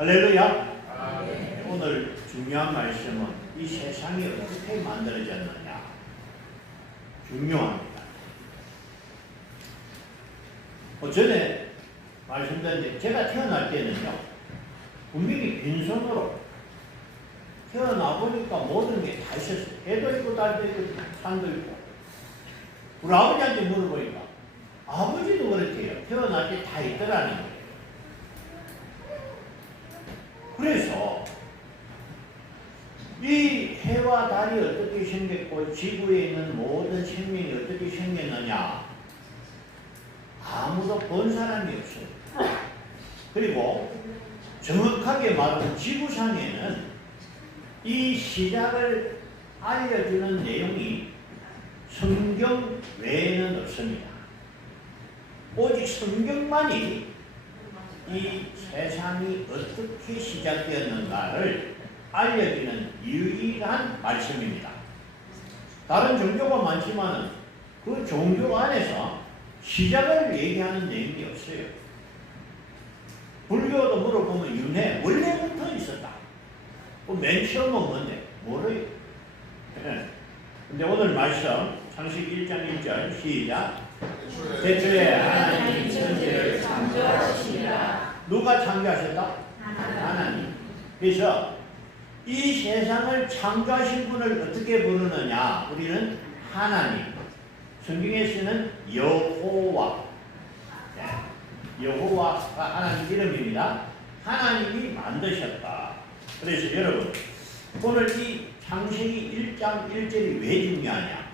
할렐루야. 오늘 중요한 말씀은 이 세상이 어떻게 만들어졌느냐. 중요합니다. 전에 말씀드렸는데 제가 태어날 때는요, 분명히 빈손으로 태어나 보니까 모든 게 다 있었어요. 해도 있고 달도 있고 산도 있고. 우리 아버지한테 물어보니까 아버지도 그렇대요. 태어날 때 다 있더라는 거예요. 그래서 이 해와 달이 어떻게 생겼고 지구에 있는 모든 생명이 어떻게 생겼느냐, 아무도 본 사람이 없어요. 그리고 정확하게 말하면 지구상에는 이 시작을 알려주는 내용이 성경 외에는 없습니다. 오직 성경만이 이 세상이 어떻게 시작되었는가를 알려주는 유일한 말씀입니다. 다른 종교가 많지만 그 종교 안에서 시작을 얘기하는 내용이 없어요. 불교도 물어보면 윤회 원래부터 있었다. 맨 처음은 뭔데? 모르요. 근데 오늘 말씀 창세기 1장 1절 시작. 태초에 하나님 천지를 창조하시니라. 누가 창조하셨다? 하나님. 그래서 이 세상을 창조하신 분을 어떻게 부르느냐? 우리는 하나님. 성경에 쓰는 여호와. 여호와가 하나님 이름입니다. 하나님이 만드셨다. 그래서 여러분, 오늘 이 창세기 1장 1절이 왜 중요하냐?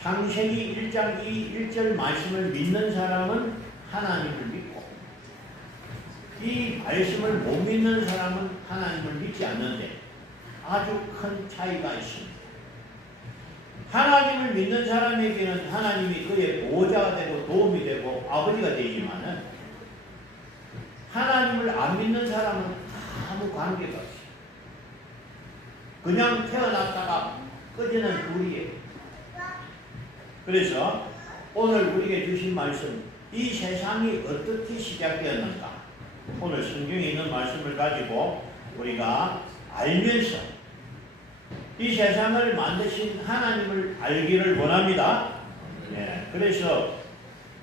창세기 1장 1절 말씀을 믿는 사람은 하나님을 믿고, 이 말씀을 못 믿는 사람은 하나님을 믿지 않는데 아주 큰 차이가 있습니다. 하나님을 믿는 사람에게는 하나님이 그의 보호자가 되고 도움이 되고 아버지가 되지만은, 하나님을 안 믿는 사람은 아무 관계가 없어요. 그냥 태어났다가 꺼지는 불이에요. 그래서 오늘 우리에게 주신 말씀, 이 세상이 어떻게 시작되었는가, 오늘 성경에 있는 말씀을 가지고 우리가 알면서 이 세상을 만드신 하나님을 알기를 원합니다. 그래서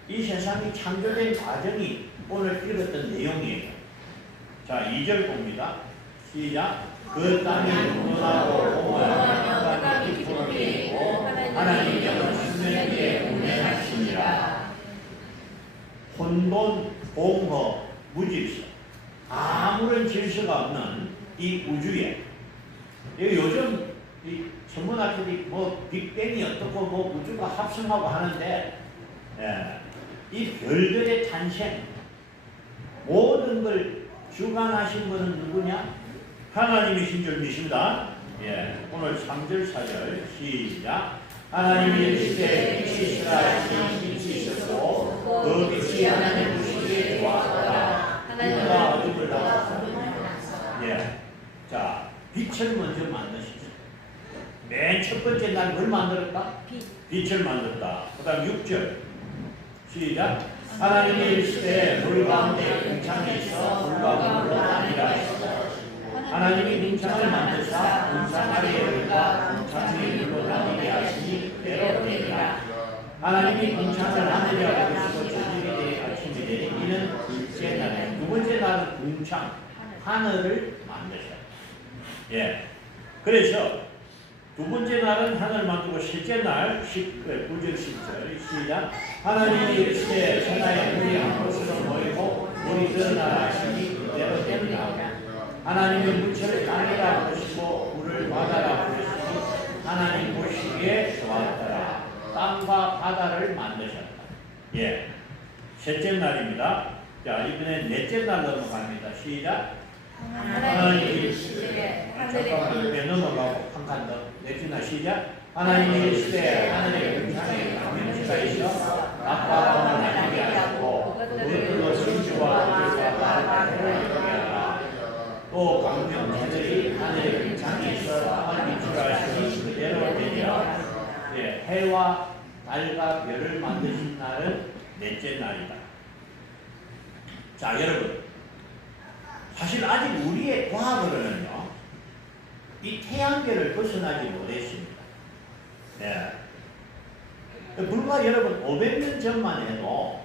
이 세상이 창조된 과정이 오늘 읽었던 내용이에요. 자, 2절 봅니다. 시작. 그 땅이 풍성하고 공허하며 바다가 깊게 있고 하나님께서 수면 위에 운행하시니라. 혼돈, 공허, 무질서, 아무런 질서가 없는 이 우주에, 요즘 이 천문학들이 뭐 빅뱅이 어떻고 뭐 우주가 합성하고 하는데, 이 별들의 탄생, 모든 걸 주관하신 분은 누구냐? 하나님이신 줄 믿습니다. 오늘 3절 4절 시작. 하나님이 이르시되 빛이 있으라 하시니 빛이 있었고 그 빛이 하나님 보시기에 좋았더라. 빛과 어둠을 나왔다. 자, 빛을 먼저 만드셨어요. 맨 첫 번째 날 뭘 만들었다? 빛을 만들었다. 그 다음 6절 시작. 하나님이 이르시되 물 가운데 궁창이 있어 물과 물로 나뉘라 하시고, 하나님이 궁창을 만드사 궁창 아래에 물과 궁창 위에 물로 나뉘게 하시니 그대로 되리라. 하나님이 궁창을 하늘에 하시고 저녁이 되리 아침이 되리. 이는 둘째 날에, 두 번째 날은 궁창, 하늘을 만드셨다. 그래서 두 번째 날은 하늘을 만들고, 셋째 날 9절 10절 시작. 하나님이 이르시되 천하에 물이 한 곳으로 모이고 물이 드러나라 하시니 그대로 됩니다. 하나님이 물체를 땅이라 부르시고 물을 바다라 부르시니 하나님 보시기에 좋았더라. 땅과 바다를 만드셨다. 셋째 날입니다. 자, 이번에 넷째 날 넘어갑니다. 시작. 하나님이 이르시되 잠깐만 넘어가고 한 칸 더. 넷째 날 시작. 하나님이 이르시되 하늘에 궁창에 가면치가 있어 낮과 밤을 나뉘게 하시고 그것들로 진주와 들과 바다를 나뉘게 하라. 또 광명체들이 하늘에 궁창에 있어 땅을 비추라 하시니 그대로 되리라. 해와 달과 별을 만드신 날은 넷째 날이다. 자, 여러분, 사실 아직 우리의 과학으로는요, 이 태양계를 벗어나지 못했습니다. 네. 불과 여러분 500년 전만 해도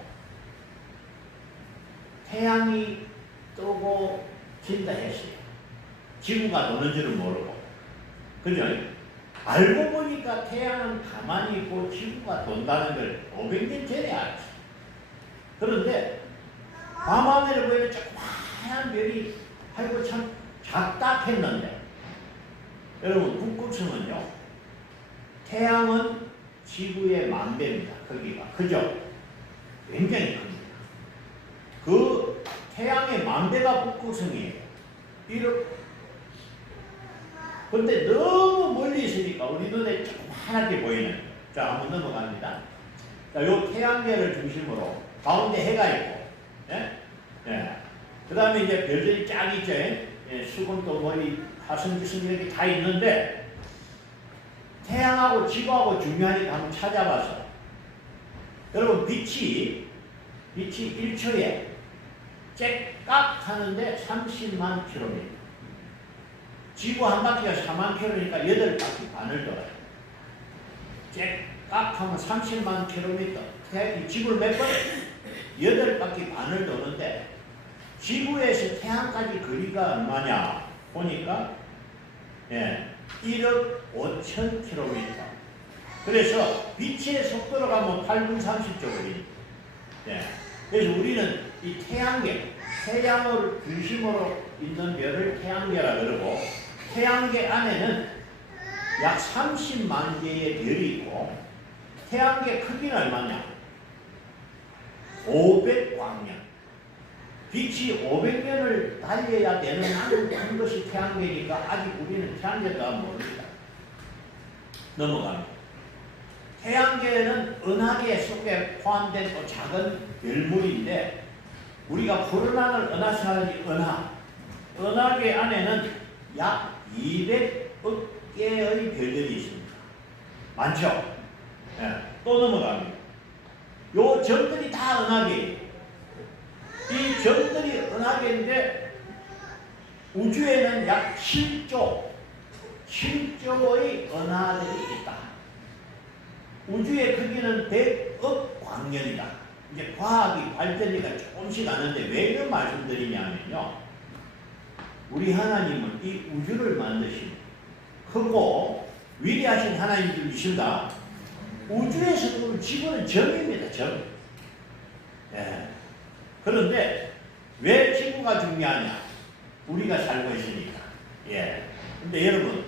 태양이 뜨고 진다 했어요. 지구가 도는 줄은 모르고. 그죠? 알고 보니까 태양은 가만히 있고 지구가 돈다는 걸 500년 전에 알았어요. 그런데 밤하늘에 보이는 조그마한 별이 아이고 참 작다 했는데, 여러분 북극성은요, 태양은 지구의 만배입니다. 크기가. 그죠? 굉장히 큽니다. 그 태양의 만배가 북극성이에요. 근데 너무 멀리 있으니까 우리 눈에 조그맣게 보이는. 자, 한번 넘어갑니다. 자, 요 태양계를 중심으로 가운데 해가 있고, 예? 예. 그 다음에 이제 별들이 쫙 있죠. 예? 수금도 머리, 화성지성 이렇게 다 있는데, 태양하고 지구하고 중요하니까 한번 찾아봐서. 여러분, 빛이 1초에 째깍 하는데 30만 킬로미터. 지구 한 바퀴가 4만 킬로니까 8바퀴 반을 돌아요. 째깍 하면 30만 킬로미터. 지구를 몇 번? 8바퀴 반을 도는데, 지구에서 태양까지 거리가 얼마냐 보니까 1억 5천 킬로미터. 그래서 빛의 속도로 가면 8분 30초 거리. 그래서 우리는 이 태양계, 태양을 중심으로 있는 별을 태양계라 그러고, 태양계 안에는 약 30만 개의 별이 있고, 태양계 크기는 얼마냐? 500광년. 빛이 500년을 달려야 되는 한 것이 태양계니까 아직 우리는 태양계도 모릅니다. 넘어갑니다. 태양계는 은하계 속에 포함된 또 작은 별물인데, 우리가 푸른 하늘 은하수라는 은하계 안에는 약 200억 개의 별들이 있습니다. 많죠? 또 넘어갑니다. 요 점들이 다 은하계예요. 이 점들이 은하계인데, 우주에는 약 7조의 은하들이 있다. 우주의 크기는 100억 광년이다. 이제 과학이 발전이가 조금씩 하는데 왜 이런 말씀드리냐면요, 우리 하나님은 이 우주를 만드신 크고 위대하신 하나님이십니다. 우주에서도 지구는 점입니다. 점. 그런데 왜 지구가 중요하냐? 우리가 살고 있으니까. 근데 여러분,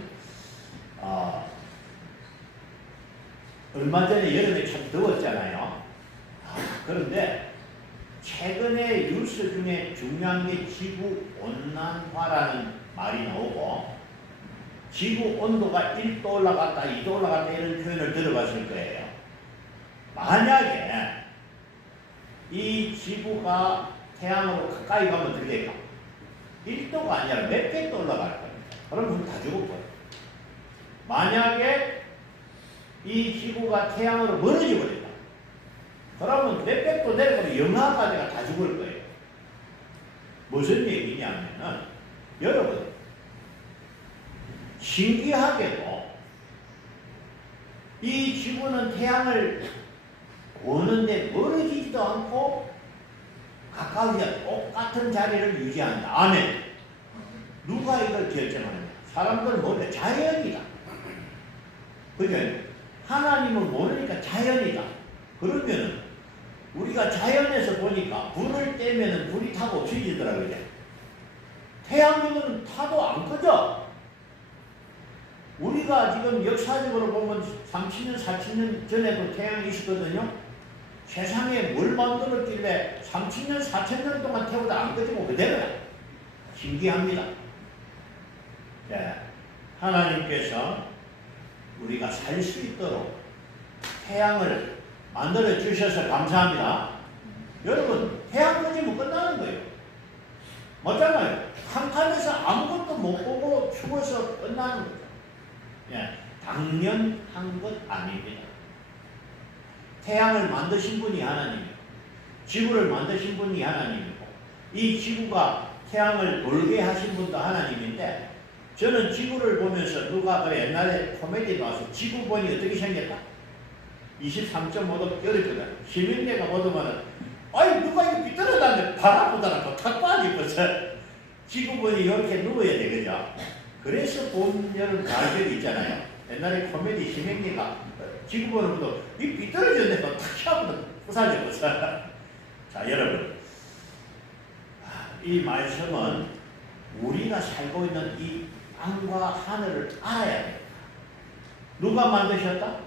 얼마 전에 여름에 참 더웠잖아요. 그런데 최근에 뉴스 중에 중요한 게 지구 온난화라는 말이 나오고, 지구 온도가 1도 올라갔다 2도 올라갔다 이런 표현을 들어봤을 거예요. 만약에 이 지구가 태양으로 가까이 가면 어떻게 해요? 1도가 아니라 몇백 도 올라갈 겁니다. 그럼 다 죽을 거예요. 만약에 이 지구가 태양으로 멀어져 버린다. 그러면 몇백 도 내려가면 영하까지가 다 죽을 거예요. 무슨 얘기냐면은, 여러분, 신기하게도 이 지구는 태양을 보는데 멀어지지도 않고 가까우지 똑같은 자리를 유지한다. 아멘. 누가 이걸 결정하느냐? 사람들 몰라. 자연이다. 그죠? 하나님을 모르니까 자연이다. 그러면 우리가 자연에서 보니까 불을 떼면 불이 타고 없어지더라고요. 태양력은 타도 안 꺼져. 우리가 지금 역사적으로 보면 30년, 40년 전에도 태양이 있었거든요. 세상에 뭘 만들었길래 30년, 4000년 동안 태우다 안 꺼지고 그대로야. 신기합니다. 하나님께서 우리가 살 수 있도록 태양을 만들어 주셔서 감사합니다. 여러분, 태양 꺼지면 끝나는 거예요. 맞잖아요. 캄캄해서 아무것도 못 보고 죽어서 끝나는 거죠. 당연한 것 아닙니다. 태양을 만드신 분이 하나님이고, 지구를 만드신 분이 하나님이고, 이 지구가 태양을 돌게 하신 분도 하나님인데, 저는 지구를 보면서 누가 그래 옛날에 코미디 나와서 지구 보니 어떻게 생겼다? 23.5도 열었거든. 시민대가 보더만은 아이 누가 이거 삐뚤어졌는데 바라보더라고 탁 빠지고서 지구 보니 이렇게 누워야 되겠죠. 그래서 봄, 여름, 가을 있잖아요. 옛날에 코미디 시민대가 지구 보는 것도 이 삐뚤어졌는데 탁 켜보도 부사졌고서 자 여러분, 이 말씀은 우리가 살고 있는 이 땅과 하늘을 알아야 돼요. 누가 만드셨다?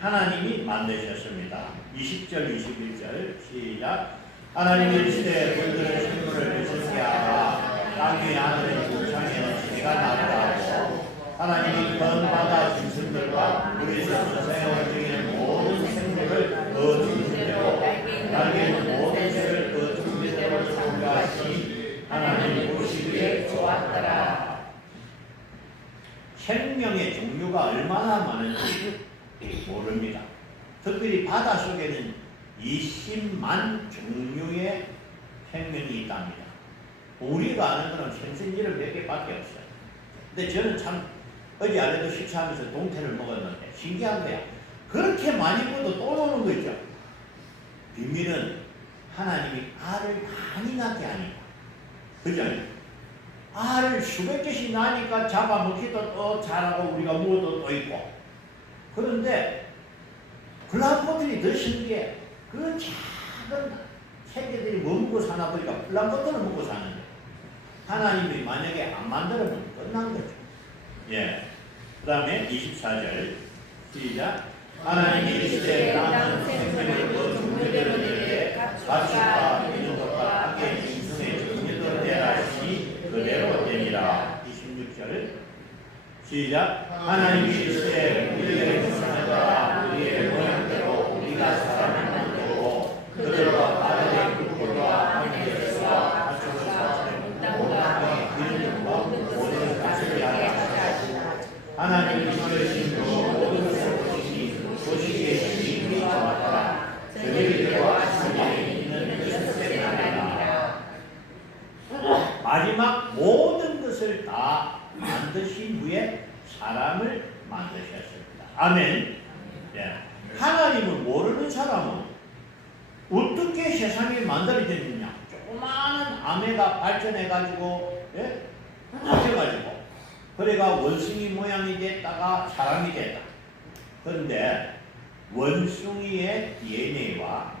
하나님이 만드셨습니다. 20절 21절 시작. 하나님이 이르시되 물들은 식물을 맺게 하라. 땅 위에 하늘의 두창에는 새가 나더라고. 하나님이 먼 바다 짐승들과 물에서 선생을 움직이는 모든 생물을 그 준비대로 날개는 모든 새를 그 준비대로 창조하시니 하나님 보시기에 좋았더라. 생명의 종류가 얼마나 많은지 모릅니다. 특별히 바닷속에는 20만 종류의 생명이 있답니다. 우리가 아는 것은 생선지를 몇 개밖에 없어요. 근데 저는 참 어제 아래도 식사하면서 동태를 먹었는데 신기한 거야. 그렇게 많이 먹어도 또 노는 거 있죠. 비밀은 하나님이 알을 많이 낳게 하니까. 그죠? 알을 수백 개씩 나니까 잡아먹기도 또 잘하고 우리가 먹어도 또 있고. 그런데 플랑크톤이 더 신기해. 그 작은 새끼들이 뭐 먹고 사나 보니까 플랑크톤을 먹고 사는데 하나님이 만약에 안 만들면 끝난 거죠. 예. 그 다음에 24절 시작. 하나님이 이르시되 땅은 생명의 그 종류대로 내게 가축과 있는 것과 땅의 짐승의 종류대로 내라 하시니 그대로 되니라. 26절 시작. 하나님이 이르시되 우리에게 형상하자 우리의 모양대로 우리가 사람을 만들고 그들과 바다의 물고기와 하늘의 새와 가축과 땅과 기름과 모든 가축이 하라. 하나님이 지으신 그 모든 것을 보시기에 심히 좋았더라. 저녁이되고 아침에 있는 여섯째 날이라. 마지막 모든 것을 다 만드신 후에 사람을 만드셨습니다. 아멘. 예. 하나님을 모르는 사람은 어떻게 세상이 만들어졌느냐? 조그마한 아메가 발전해가지고, 예? 커져가지고, 그래가 원숭이 모양이 됐다가 사람이 됐다. 그런데 원숭이의 DNA와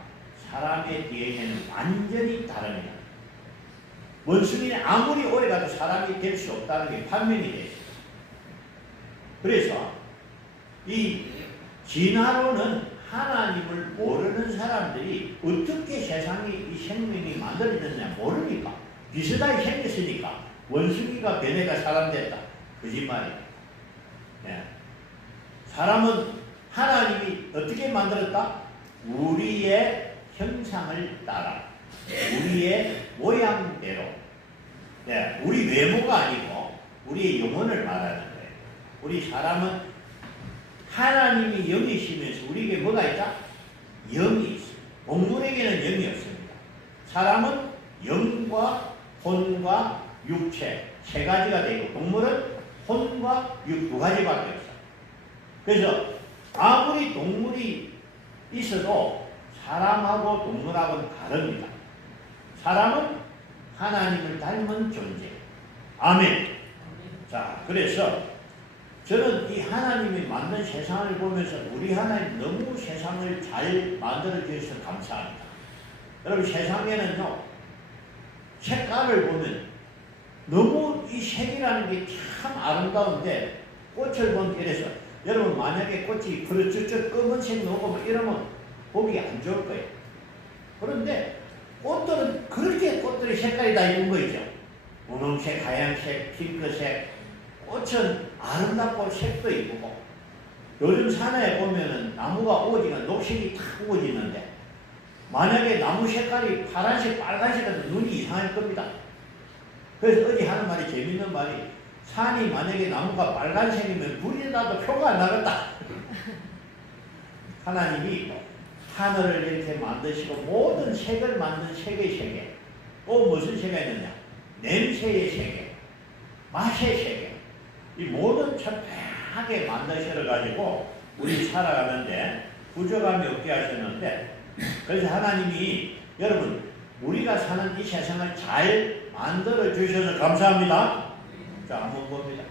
사람의 DNA는 완전히 다릅니다. 원숭이는 아무리 오래가도 사람이 될 수 없다는 게 판명이 되어 있습니다. 그래서 이 진화론은 하나님을 모르는 사람들이 어떻게 세상이 이 생명이 만들어졌냐 모르니까 비슷하게 생겼으니까 원숭이가 변해가 사람 됐다. 거짓말이에요. 네. 사람은 하나님이 어떻게 만들었다? 우리의 형상을 따라 우리의 모양대로. 네. 우리 외모가 아니고 우리의 영혼을 말하는 거예요. 우리 사람은 하나님이 영이시면서 우리에게 뭐가 있다? 영이 있습니다. 동물에게는 영이 없습니다. 사람은 영과 혼과 육체 세 가지가 되고 동물은 혼과 육 두 가지밖에 없어요. 그래서 아무리 동물이 있어도 사람하고 동물하고는 다릅니다. 사람은 하나님을 닮은 존재. 아멘. 자, 그래서 저는 이 하나님이 만든 세상을 보면서 우리 하나님 너무 세상을 잘 만들어 주셔서 감사합니다. 여러분 세상에는요 색깔을 보면 너무 이 색이라는 게 참 아름다운데 꽃을 보면 이래서 여러분 만약에 꽃이 그렇죠 검은색 놓고 이러면 보기 안 좋을 거예요. 그런데 꽃들은 그렇게 꽃들이 색깔이 다 있는 거 있죠. 분홍색, 하얀색, 핑크색. 꽃은 아름답고 색도 이쁘고 요즘 산에 보면은 나무가 오지면 녹색이 탁 우거지는데 만약에 나무 색깔이 파란색, 빨간색은 눈이 이상할 겁니다. 그래서 어디 하는 말이 재밌는 말이 산이 만약에 나무가 빨간색이면 불이 나도 표가 안 나간다. 하나님이 하늘을 이렇게 만드시고 모든 색을 만든 색의 세계. 또 무슨 색이 있느냐? 냄새의 세계, 맛의 세계, 이 모든 천하게 만드셔가지고 우리 살아가는데 부족함이 없게 하셨는데, 그래서 하나님이 여러분 우리가 사는 이 세상을 잘 만들어 주셔서 감사합니다. 자, 한번 봅니다.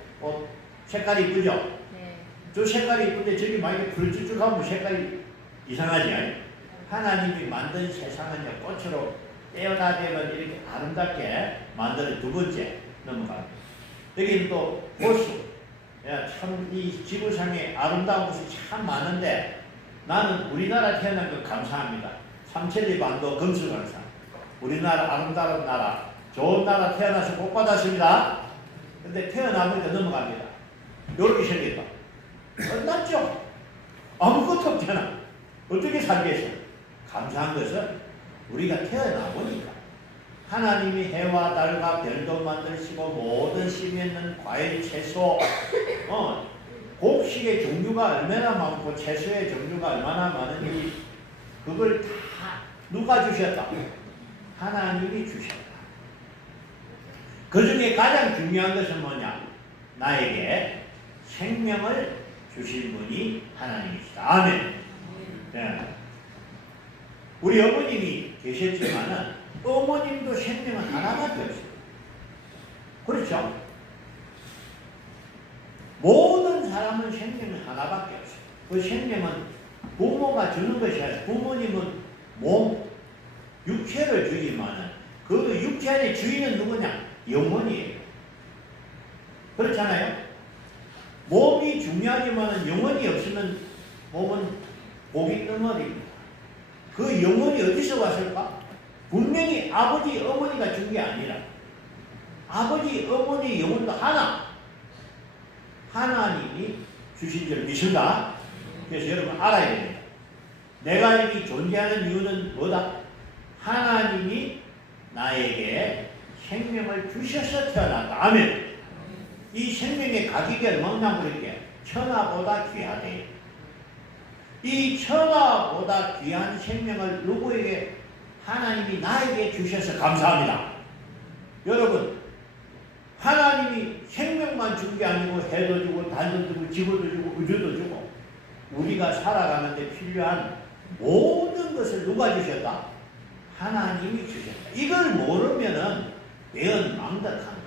색깔이 이쁘죠? 네. 저 색깔이 이쁜데 저기 만약에 불쭉쭉하면 색깔이 이상하지? 하나님이 만든 세상은 꽃으로 떼어다대면 이렇게 아름답게 만들어. 두 번째 넘어갑니다. 여기는 또 호수. 참 이 지구상에 아름다운 곳이 참 많은데 나는 우리나라 태어난 거 감사합니다. 삼천리 반도 금수강산. 우리나라 아름다운 나라, 좋은 나라 태어나서 복 받았습니다. 근데 태어나보니까 넘어갑니다. 이렇게 생겼다. 끝났죠? 아무것도 없잖아. 어떻게 살겠어? 감사한 것은 우리가 태어나보니까 하나님이 해와 달과 별도 만드시고 모든 심에 있는 과일, 채소, 곡식의 종류가 얼마나 많고 채소의 종류가 얼마나 많은지 그걸 다 누가 주셨다? 하나님이 주셨다. 그 중에 가장 중요한 것은 뭐냐? 나에게 생명을 주신 분이 하나님이시다. 아멘. 네. 우리 어머님이 계셨지만은 어머님도 생명은 하나밖에 없어요. 그렇죠? 모든 사람은 생명은 하나밖에 없어요. 그 생명은 부모가 주는 것이 아니라 부모님은 몸, 육체를 주지만은 그 육체 안에 주인은 누구냐? 영혼이에요. 그렇잖아요? 몸이 중요하지만은 영혼이 없으면 몸은 고기 덩어리입니다. 그 영혼이 어디서 왔을까? 분명히 아버지, 어머니가 준 게 아니라 아버지, 어머니 영혼도 하나. 하나님이 주신 줄 믿습니다. 그래서 여러분 알아야 됩니다. 내가 여기 존재하는 이유는 뭐다? 하나님이 나에게 생명을 주셔서 태어났다. 아멘. 이 생명의 가격이 얼마나 그렇게 천하보다 귀하대. 이 천하보다 귀한 생명을 누구에게? 하나님이 나에게 주셔서 감사합니다. 여러분, 하나님이 생명만 준 게 아니고 해도 주고 달도 주고 지구도 주고 우주도 주고 우리가 살아가는데 필요한 모든 것을 누가 주셨다? 하나님이 주셨다. 이걸 모르면은 배은망덕한 거죠.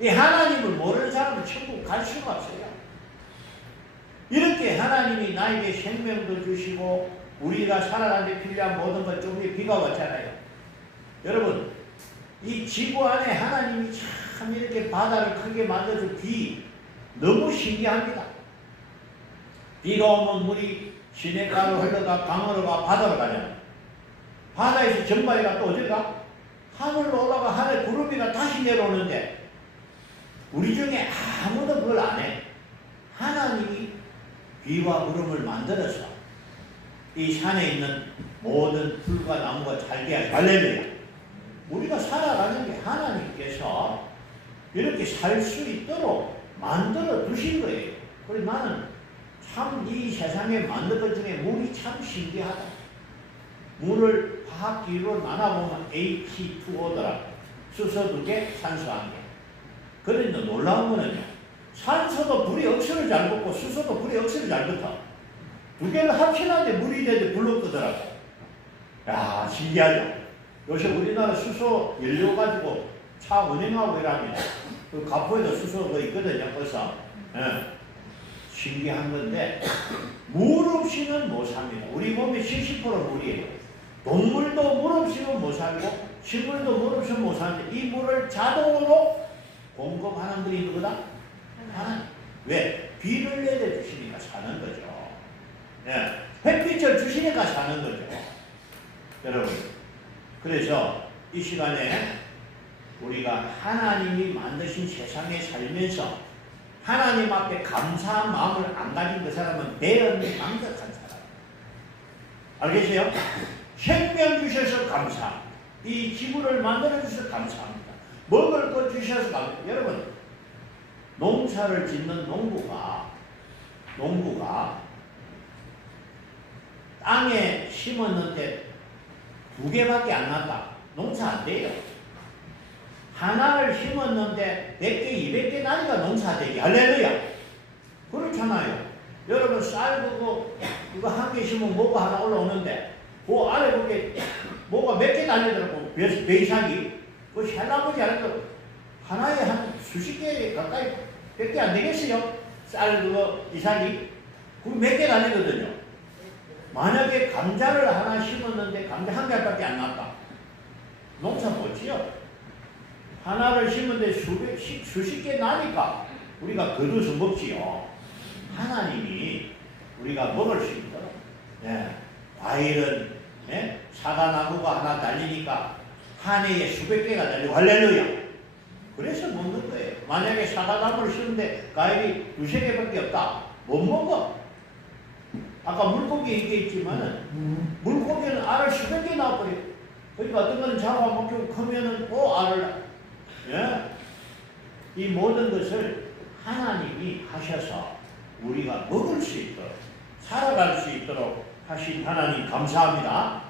이 하나님을 모르는 사람은 천국 갈 수가 없어요. 이렇게 하나님이 나에게 생명도 주시고 우리가 살아가는 데 필요한 모든 것 조금의 비가 왔잖아요. 여러분, 이 지구 안에 하나님이 참 이렇게 바다를 크게 만들어서 비 너무 신기합니다. 비가 오면 물이 시냇가로 흘러가 강으로 가 바다로 가잖아요. 바다에서 정발이가 또 어딜 가? 하늘로 올라가 하늘 구름이가 다시 내려오는데 우리 중에 아무도 그걸 안 해. 하나님이 비와 구름을 만들어서 이 산에 있는 모든 풀과 나무가 잘게 하시고 할렐루야. 우리가 살아가는 게 하나님께서 이렇게 살 수 있도록 만들어 두신 거예요. 그래서 나는 참 이 세상에 만든 것 중에 물이 참 신기하다. 물을 화학기로 나눠보면 H2O더라. 수소 2개, 산소 1개. 그런데 놀라운 거는요. 산소도 불이 억수로 잘 붙고 수소도 불이 억수로 잘 붙어. 두 개를 합치는데 물이 되는데 불로 끄더라고. 야, 신기하죠? 요새 우리나라 수소 연료 가지고 차 운행하고 이러면 그 가포에도 수소가 있거든요. 벌써. 신기한 건데 물 없이는 못 삽니다. 우리 몸의 70% 물이에요. 동물도 물 없이는 못 살고 식물도 물 없이는 못 사는데 이 물을 자동으로 공급하는 분이 누구다? 하나님. 왜? 비를 내려주시니까 사는 거죠. 햇빛을 주시니까 사는 거죠. 여러분, 그래서 이 시간에 우리가 하나님이 만드신 세상에 살면서 하나님 앞에 감사한 마음을 안 가진 그 사람은 배은망덕한 사람. 알겠어요? 생명 주셔서 감사합니다. 이 지구를 만들어 주셔서 감사합니다. 먹을 것 주셔서 감사합니다. 여러분, 농사를 짓는 농부가 땅에 심었는데 2개밖에 안 났다. 농사 안 돼요. 하나를 심었는데 100개, 200개 나니까 농사되기. 할렐루야. 그렇잖아요. 여러분 쌀 그거 한 개 심으면 뭐가 하나 올라오는데 그 아래 그게 뭐가 몇 개 달리더라고. 배이삭이. 그 샬라버지 하는데 하나에 한 수십 개 가까이 100개 안 되겠어요? 쌀 이삭이. 그거 몇 개 달리거든요. 만약에 감자를 하나 심었는데 감자 한 개밖에 안 났다. 농사 못지요. 하나를 심었는데 수십 개 나니까 우리가 거두서 먹지요. 하나님이 우리가 먹을 수 있도록, 과일은, 사과나무가 하나 달리니까 한 해에 수백 개가 달리고, 할렐루야. 그래서 먹는 거예요. 만약에 사과나무를 심는데 과일이 두세 개밖에 없다. 못 먹어. 아까 물고기 얘기했지만은, 물고기는 알을 수백 개 나와버려. 그러니까 어떤 거는 잡아먹고 크면은 알을, 이 모든 것을 하나님이 하셔서 우리가 먹을 수 있도록, 살아갈 수 있도록 하신 하나님 감사합니다.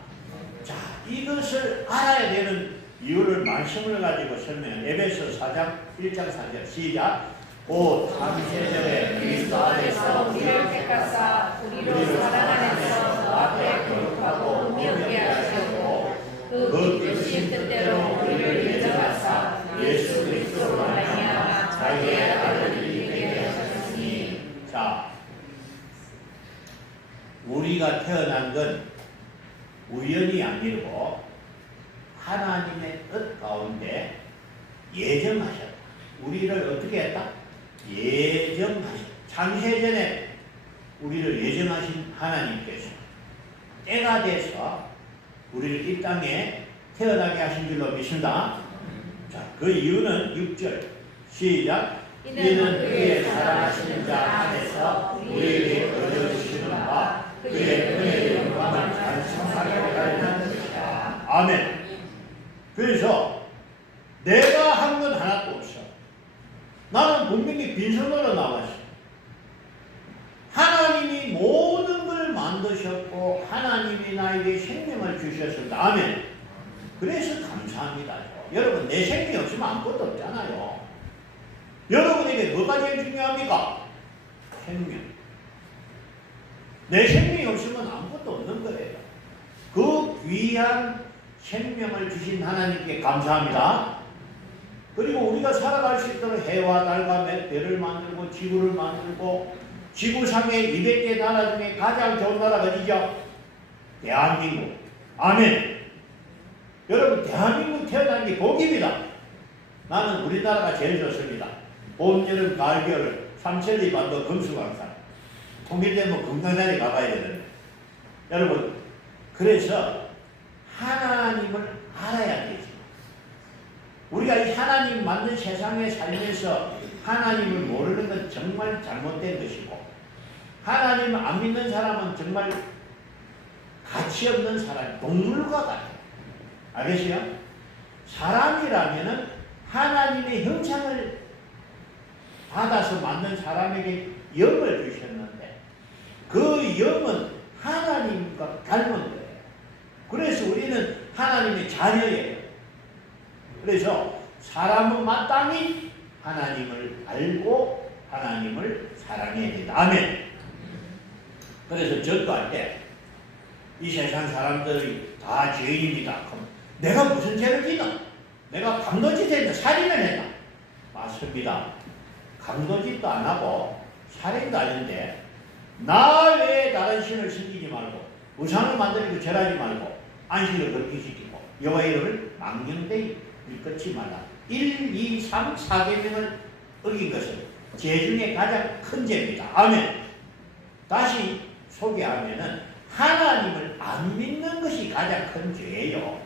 자, 이것을 알아야 되는 이유를 말씀을 가지고 설명해. 에베소 4장 1장 4절 시작. 곧 창세전에 그리스도 안에서 우리를 택하사 우리로 사랑 안에서 그 앞에 거룩하고 의미있게 하셨고 그 뜻이 뜻대로 우리를 예정하사 예수 그리스도로 말미암아 자기의 아들을 이르게 하셨으니. 자, 우리가 태어난 건 우연이 아니고 하나님의 뜻 가운데 예정하셨다. 우리를 어떻게 했다? 예정하셨다. 창세전에 우리를 예정하신 하나님께서 때가 돼서 우리를 이 땅에 태어나게 하신 줄로 믿습니다. 자, 그 이유는 6절 시작. 이는 그의 사랑하시는 자 안에서 우리에게 거저주시는 바 그의 은혜의 영광을 찬송하게 하려는 것이다. 아멘. 그래서 내가 한 건 하나도 없어. 나는 분명히 빈손으로 나왔어. 하나님이 모든 걸 만드셨고 하나님이 나에게 생명을 주셨습니다. 아멘. 그래서 감사합니다. 여러분, 내 생명이 없으면 아무것도 없잖아요. 여러분에게 뭐가 제일 중요합니까? 생명. 내 생명이 없으면 아무것도 없는 거예요. 그 귀한 생명을 주신 하나님께 감사합니다. 그리고 우리가 살아갈 수 있도록 해와 달과 별을 만들고 지구를 만들고 지구상의 200개 나라 중에 가장 좋은 나라가 어디죠? 대한민국. 아멘. 여러분, 대한민국 태어난 게 복입니다. 나는 우리나라가 제일 좋습니다. 봄, 여름, 가을, 겨울, 삼천리 반도 금수강산. 통일되면 금강산에 가봐야 되는데. 여러분, 그래서 하나님을 알아야 되죠. 우리가 이 하나님 만든 세상에 살면서 하나님을 모르는 건 정말 잘못된 것이고, 하나님을 안 믿는 사람은 정말 가치 없는 사람, 동물과 같아요. 알겠어요? 사람이라면은 하나님의 형상을 받아서 만든 사람에게 영을 주셨는데 그 영은 하나님과 닮은 거예요. 그래서 우리는 하나님의 자녀예요. 그래서 사람은 마땅히 하나님을 알고 하나님을 사랑해야 된다. 아멘. 그래서 전도할 때 이 세상 사람들이 다 죄인입니다. 그럼 내가 무슨 죄를 지나? 내가 강도짓 했나? 살인을 했나? 맞습니다. 강도짓도 안 하고 살인도 아닌데 나 외에 다른 신을 섬기지 말고 우상을 만들고 절하지 말고 안식을 그렇게 지키고 여호와 이름을 망령되이 일컫지 말라. 1, 2, 3, 4계명을 어긴 것은 죄 중에 가장 큰 죄입니다. 아멘. 다시 소개하면은 하나님을 안 믿는 것이 가장 큰 죄예요.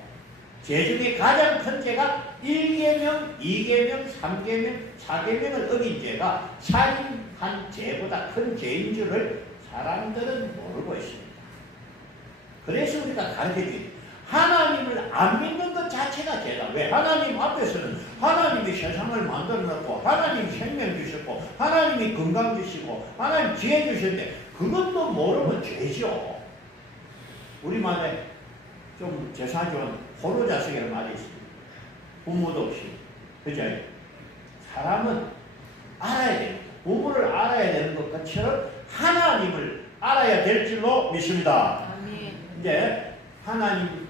죄 중에 가장 큰 죄가 1계명, 2계명, 3계명, 4계명을 어긴 죄가 살인한 죄보다 큰 죄인 줄을 사람들은 모르고 있습니다. 그래서 우리가 가르쳐주죠. 하나님을 안 믿는 것 자체가 죄다. 왜? 하나님 앞에서는 하나님이 세상을 만들어 놓고 하나님이 생명 주셨고 하나님이 건강 주시고 하나님 지혜 주셨는데 그것도 모르면 죄죠. 우리말에 좀 제사 좋은 호로자식이라는 말이 있습니다. 부모도 없이 그죠? 사람은 알아야 됩니다. 부모를 알아야 되는 것처럼 하나님을 알아야 될 줄로 믿습니다. 이제 하나님,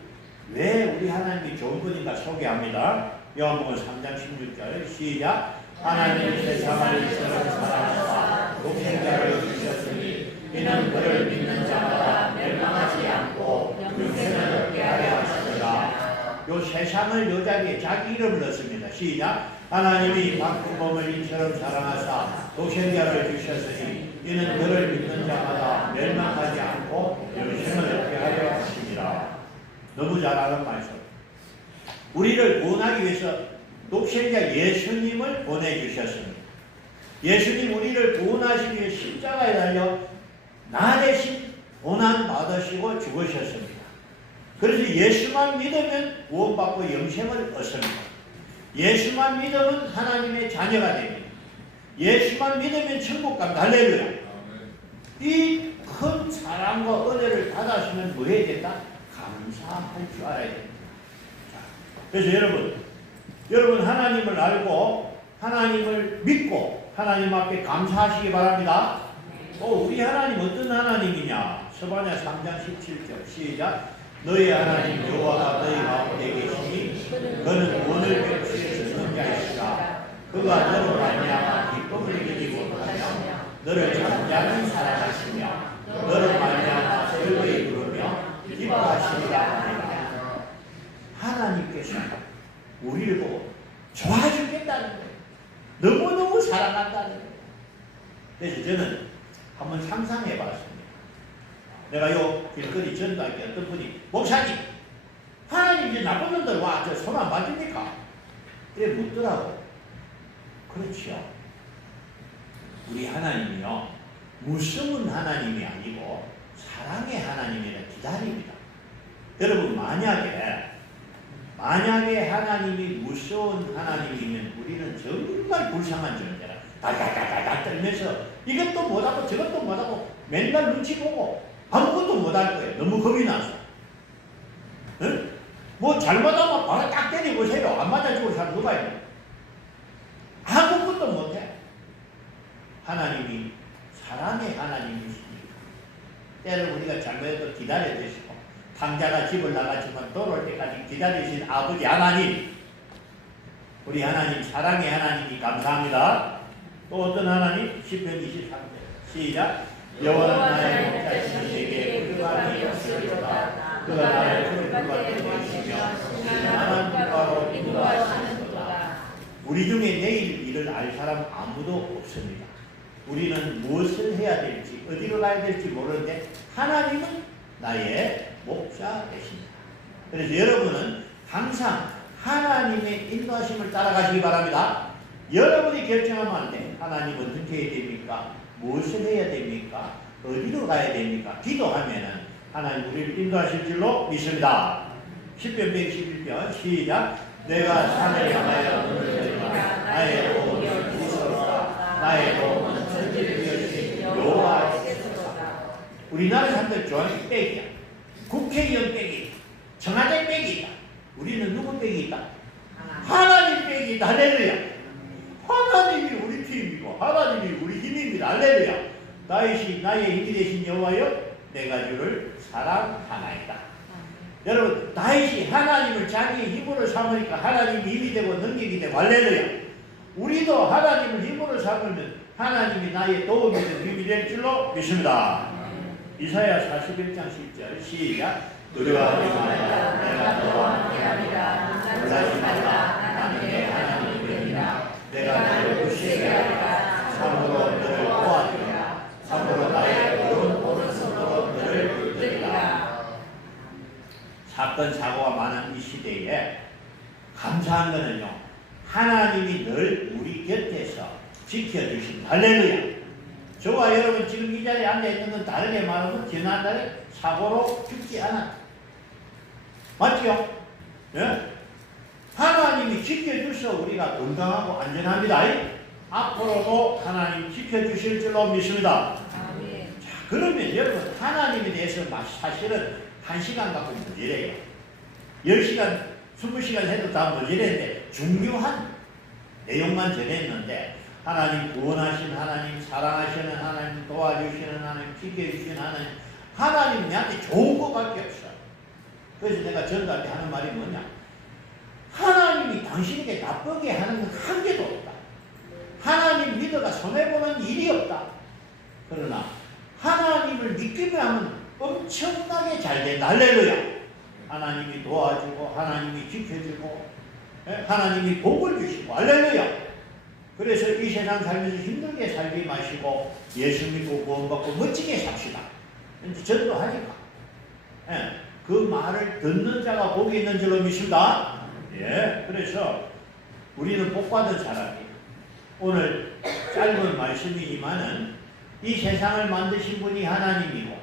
왜 우리 하나님이 좋은 분인가 소개합니다. 요한복음 3장 16절 시작. 하나님이 세상을 이처럼 사랑하사 독생자를 주셨으니 이는 그를 믿는 자마다 멸망하지 않고 영생을 얻게 하려 하시니라. 요 세상을 여자에게 자기 이름을 넣습니다. 시작. 하나님이 박부범을 이처럼 사랑하사 독생자를 주셨으니 이는 그를 믿는 자마다 멸망하지 않고 영생을 얻게 하려 하시니라. 너무 잘 아는 말씀. 우리를 구원하기 위해서 독생자 예수님을 보내주셨습니다. 예수님 우리를 구원하시기 위해 십자가에 달려 나 대신 고난 받으시고 죽으셨습니다. 그래서 예수만 믿으면 구원받고 영생을 얻습니다. 예수만 믿으면 하나님의 자녀가 됩니다. 예수만 믿으면 천국 갑니다. 할렐루야. 이 큰 사랑과 은혜를 받았으면 뭐 해야 된다? 감사할 줄 알아야 됩니다. 그래서 여러분 하나님을 알고 하나님을 믿고 하나님 앞에 감사하시기 바랍니다. 우리 하나님 어떤 하나님이냐? 스바냐 3장 17절 시작. 너희 하나님 여호와가 너희 가운데 계시니 그는 오늘 백수에 쓰는 자이시라. 그가 너를 말미암아 기쁨을 이기지 못하며 너를 잠잠히 사랑하시며 너를 말미암아 즐거이 부르며 기뻐하시리라. 하나님께서 우리를 보고 좋아 죽겠다는 거예요. 너무너무 사랑한다는 거예요. 그래서 저는 한번 상상해 봤습니다. 내가 요 길거리 전도할 때 어떤 분이 목사님 하나님 이제 나쁜 놈들 와 저 손 안 맞습니까? 이래 묻더라고. 그렇지요. 우리 하나님이요 무서운 하나님이 아니고 사랑의 하나님이라 기다립니다. 여러분 만약에 하나님이 무서운 하나님이면 우리는 정말 불쌍한 존재라. 달달달달 떨면서 이것도 못하고 저것도 못하고 맨날 눈치 보고 아무것도 못할 거예요. 너무 겁이 나서. 응? 뭐 잘못하면 바로 딱 때려보세요. 안 맞아 죽을 사람 누가 있냐? 아무것도 못해. 하나님이 사랑의 하나님이시니까 때로 우리가 잘못해도 기다려주시고 탕자가 집을 나갔지만 돌아올 때까지 기다리신 아버지 하나님, 우리 하나님 사랑의 하나님이 감사합니다. 또 어떤 하나님? 시편 23절 시작. 여호와는 나의 목자이시니 내게 부족함이 없으리로다. 그가 나를 푸른 물가에 계시며 나만 빛바로 인도하시는도다. 우리 중에 내일 일을 알 사람 아무도 없습니다. 우리는 무엇을 해야 될지 어디로 가야 될지 모르는데 하나님은 나의 목자 되십니다. 그래서 여러분은 항상 하나님의 인도하심을 따라가시기 바랍니다. 여러분이 결정하면 안 돼. 하나님 어떻게 해야 됩니까? 무엇을 해야 됩니까? 어디로 가야 됩니까? 기도하면은 하나님 우리를 인도하실 줄로 믿습니다. 10편 111편 시작. 내가 산을 향하여 눈을 들리라. 나의 도움은 주시옵소서. 나의 도움은 천지를 지으신 여호와께서로다. 우리나라 사람들 좋아하는 빽이야. 국회의원 빽이, 청와대 빽이 있다. 우리는 누구 빽이 있다? 하나님 빽이 있다. 할렐루야. 하나님이 우리 팀이고 하나님이 우리 힘입니다. 할렐루야. 나의 힘이 되신 여호와여 내가 주를 사랑하나이다. 여러분 다윗이 하나님을 자기의 힘으로 삼으니까 하나님이 힘이 되고 능력이 되고 할렐루야. 우리도 하나님을 힘으로 삼으면 하나님이 나의 도움이 되는 힘이 될 줄로 믿습니다. 이사야 41장 10절 시작. 두려워하지 말라. 내가 너와 함께하리라. 놀라지 말라. 나는 내 하나님이니라. 내가 너를 굳세게 하리라. 참으로 너를 도와주리라. 참으로 나의 오른손으로 너를 붙들리라. 사건 사고가 많은 이 시대에 감사한 것은요, 하나님이 늘 우리 곁에서 지켜주신다. 할렐루야. 저와 여러분 지금 이 자리에 앉아있는 건 다르게 말하면 지난달에 사고로 죽지 않았다. 맞죠? 예? 하나님이 지켜주셔 우리가 건강하고 안전합니다. 앞으로도 하나님 지켜주실 줄로 믿습니다. 아멘. 자, 그러면 여러분 하나님에 대해서 사실은 1시간 갖고 문제래요. 10시간, 20시간 해도 다 문제인데 중요한 내용만 전했는데 하나님 구원하신 하나님, 사랑하시는 하나님, 도와주시는 하나님, 지켜주시는 하나님, 하나님 내한테 좋은 것밖에 없어. 그래서 내가 전달 때 하는 말이 뭐냐? 하나님이 당신에게 나쁘게 하는 건 한 개도 없다. 하나님 믿어가 손해보는 일이 없다. 그러나 하나님을 믿기만 하면 엄청나게 잘 된다. 할렐루야. 하나님이 도와주고 하나님이 지켜주고 하나님이 복을 주시고 할렐루야. 그래서 이 세상 살면서 힘들게 살지 마시고 예수 믿고 구원받고 멋지게 삽시다. 전도하니까. 그 말을 듣는 자가 복이 있는 줄로 믿습니다. 예, 그래서 우리는 복받은 사람이에요. 오늘 짧은 말씀이지만은 이 세상을 만드신 분이 하나님이고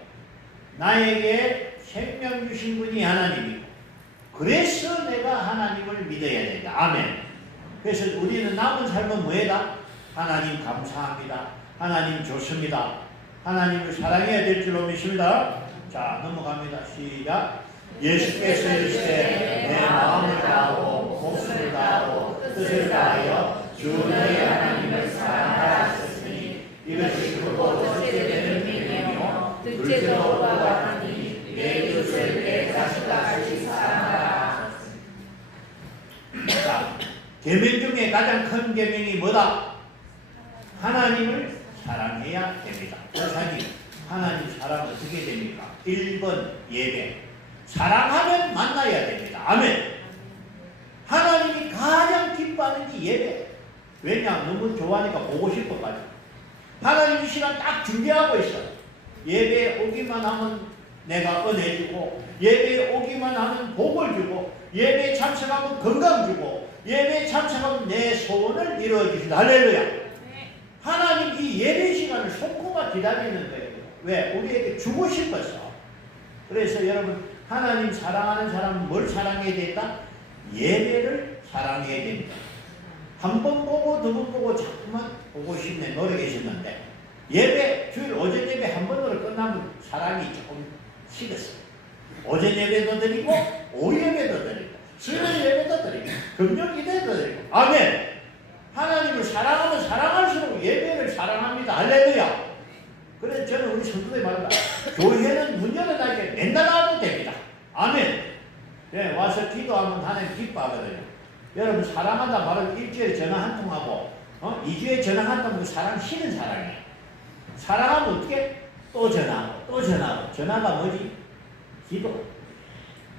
나에게 생명 주신 분이 하나님이고 그래서 내가 하나님을 믿어야 된다. 아멘. 그래서 우리는 남은 삶은 뭐다? 하나님 감사합니다. 하나님 좋습니다. 하나님을 사랑해야 될 줄로 믿습니다. 자, 넘어갑니다. 시작. 예수께서 이르시되 내 마음을 다하고 목숨을 다하고 뜻을 다하여 주 너희 하나님을 사랑하라 하셨으니 이것이 크고 첫째 되는 믿음이요 둘째로 구하노니 내 이웃을 내 자신과 같이 사랑하라. 자, 계명 중에 가장 큰 계명이 뭐다? 하나님을 사랑해야 됩니다. 그렇다니 하나님 사랑 어떻게 됩니까? 1번 예배. 사랑하면 만나야 됩니다. 아멘. 하나님이 가장 기뻐하는 게 예배. 왜냐? 너무 좋아하니까 보고 싶어가지고. 하나님 이 시간 딱 준비하고 있어. 예배에 오기만 하면 내가 은혜 주고, 예배에 오기만 하면 복을 주고, 예배에 참석하면 건강 주고, 예배에 참석하면 내 소원을 이루어 주신다. 할렐루야. 하나님 이 예배 시간을 손꼽아 기다리는 거예요. 왜? 우리에게 주고 싶어서. 그래서 여러분 하나님 사랑하는 사람은 뭘 사랑해야 된다? 예배를 사랑해야 됩니다. 한 번 보고 두 번 보고 자꾸만 보고 싶네 노력하셨는데 예배 주일 오전 예배 한 번으로 끝나면 사랑이 조금 식었어요. 오전 예배도 드리고 오후 예배도 드리고 수요일 예배도 드리고 금요 기도도 드리고 아멘. 하나님을 사랑하면 사랑할수록 예배를 사랑합니다. 할렐루야. 그래서 저는 우리 성도들이 말한다. 교회는 문 열어날 때 맨날 와도 됩니다. 아멘. 네, 와서 기도하면 하나님 기뻐하거든요. 여러분 사랑한다 말은 일주일에 전화 한 통하고 2주에 전화 한 통하고 사랑 싫은 사랑이에요. 사랑하면 어떻게? 또 전화하고 또 전화하고. 전화가 뭐지? 기도.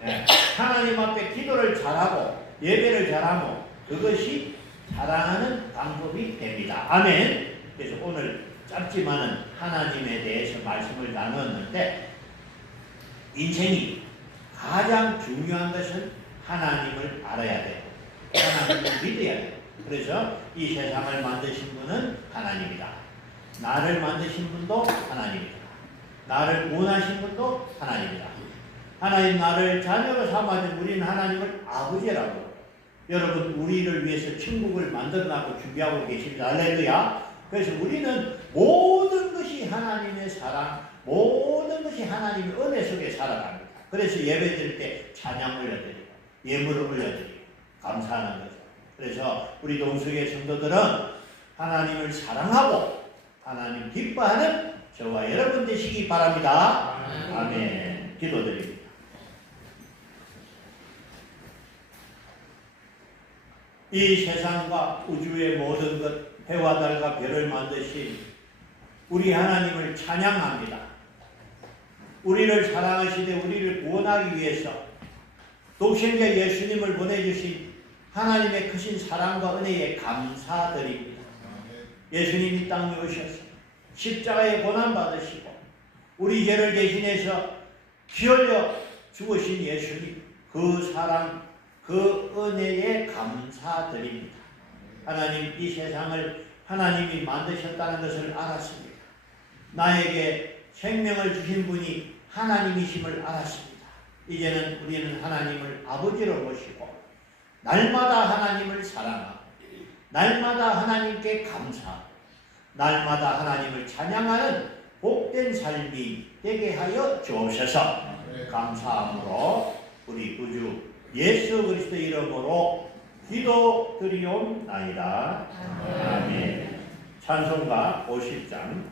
네. 하나님 앞에 기도를 잘하고 예배를 잘하면 그것이 사랑하는 방법이 됩니다. 아멘. 그래서 오늘 짧지만은 하나님에 대해서 말씀을 나눴는데 인생이 가장 중요한 것은 하나님을 알아야 돼요. 하나님을 믿어야 돼요. 그래서 이 세상을 만드신 분은 하나님이다. 나를 만드신 분도 하나님이다. 나를 구원하신 분도 하나님이다. 하나님 나를 자녀로 삼아준 우리는 하나님을 아버지라고. 여러분 우리를 위해서 천국을 만들어놨고 준비하고 계십니다. 할렐루야. 그래서 우리는 모든 것이 하나님의 사랑, 모든 것이 하나님의 은혜 속에 살아갑니다. 그래서 예배 드릴 때 찬양 올려드리고 예물을 올려드리고 감사하는 거죠. 그래서 우리 동수의 성도들은 하나님을 사랑하고 하나님 기뻐하는 저와 여러분 되시기 바랍니다. 아멘. 기도드립니다. 이 세상과 우주의 모든 것 해와 달과 별을 만드신 우리 하나님을 찬양합니다. 우리를 사랑하시되 우리를 구원하기 위해서 독생자 예수님을 보내주신 하나님의 크신 사랑과 은혜에 감사드립니다. 예수님이 땅에 오셔서 십자가에 고난받으시고 우리 죄를 대신해서 피 흘려 죽으신 예수님, 그 사랑, 그 은혜에 감사드립니다. 하나님 이 세상을 하나님이 만드셨다는 것을 알았습니다. 나에게 생명을 주신 분이 하나님이심을 알았습니다. 이제는 우리는 하나님을 아버지로 모시고 날마다 하나님을 사랑하고 날마다 하나님께 감사하고 날마다 하나님을 찬양하는 복된 삶이 되게 하여 주옵소서. 감사함으로 우리 구주 예수 그리스도 이름으로 기도 드리옵나이다. 아멘. 찬송가 50장